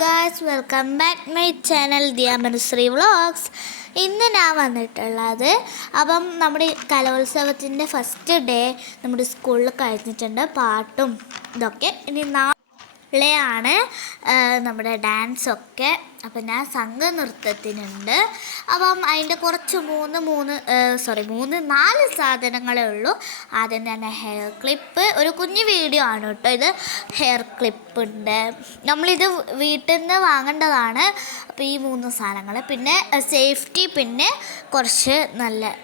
Guys welcome back my channel ദിയാമനുശ്രീ vlogs ഇന്ന് ഞാൻ വന്നിട്ടുള്ളത് അപ്പം നമ്മുടെ കലോത്സവത്തിന്റെ ഫസ്റ്റ് ഡേ നമ്മുടെ സ്കൂളിൽ കഴിഞ്ഞിട്ടുണ്ട് പാട്ടും ഇതൊക്കെ. ഇനി നാളെയാണ് ആ, നമ്മുടെ ഡാൻസൊക്കെ അപ്പം ഞാൻ സംഘനൃത്തത്തിനുണ്ട്. അപ്പം അതിന്റെ കുറച്ച് മൂന്ന് മൂന്ന് സോറി മൂന്ന് നാല് സാധനങ്ങളേ ഉള്ളൂ. ആദ്യം തന്നെ ഹെയർ ക്ലിപ്പ് ഒരു കുഞ്ഞു വീഡിയോ ആണ് കേട്ടോ ഇത്. ഹെയർ ക്ലിപ്പ് ഉണ്ട്. നമ്മളിത് വീട്ടിൽ നിന്ന് വാങ്ങേണ്ടതാണ്. അപ്പോൾ ഈ മൂന്ന് സാധനങ്ങൾ പിന്നെ സേഫ്റ്റി പിന്നെ കുറച്ച് നല്ല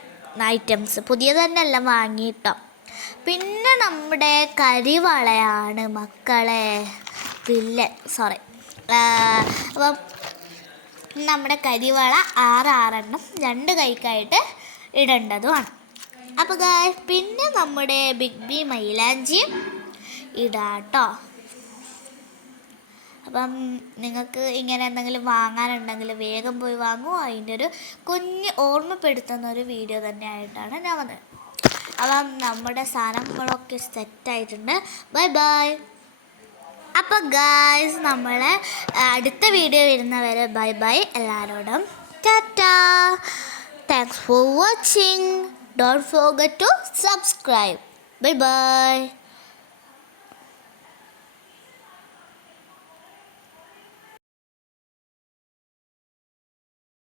ഐറ്റംസ് പുതിയ തന്നെ എല്ലാം വാങ്ങിയിട്ടോ. പിന്നെ നമ്മുടെ കരിവളയാണ് മക്കളെ. വില്ലൻ സോറി അപ്പം നമ്മുടെ കരിവള ആറ് ആറെണ്ണം രണ്ട് കൈക്കായിട്ട് ഇടേണ്ടതുമാണ്. അപ്പോൾ പിന്നെ നമ്മുടെ ബിഗ് ബി മൈലാഞ്ചിയും ഇടാട്ടോ. അപ്പം നിങ്ങൾക്ക് ഇങ്ങനെ എന്തെങ്കിലും വാങ്ങാനുണ്ടെങ്കിൽ വേഗം പോയി വാങ്ങുമോ അതിന്റെ ഒരു കുഞ്ഞ് ഓർമ്മപ്പെടുത്തുന്ന ഒരു വീഡിയോ തന്നെയായിട്ടാണ് ഞാൻ വന്നത്. അപ്പം നമ്മുടെ സാധനങ്ങളൊക്കെ സെറ്റായിട്ടുണ്ട് ബൈ ബൈ അപ്പോൾ ഗായ്സ് നമ്മൾ അടുത്ത വീഡിയോ വരുന്നവരെ ബൈ ബൈ എല്ലാവരോടും tata thanks for watching don't forget to subscribe bye bye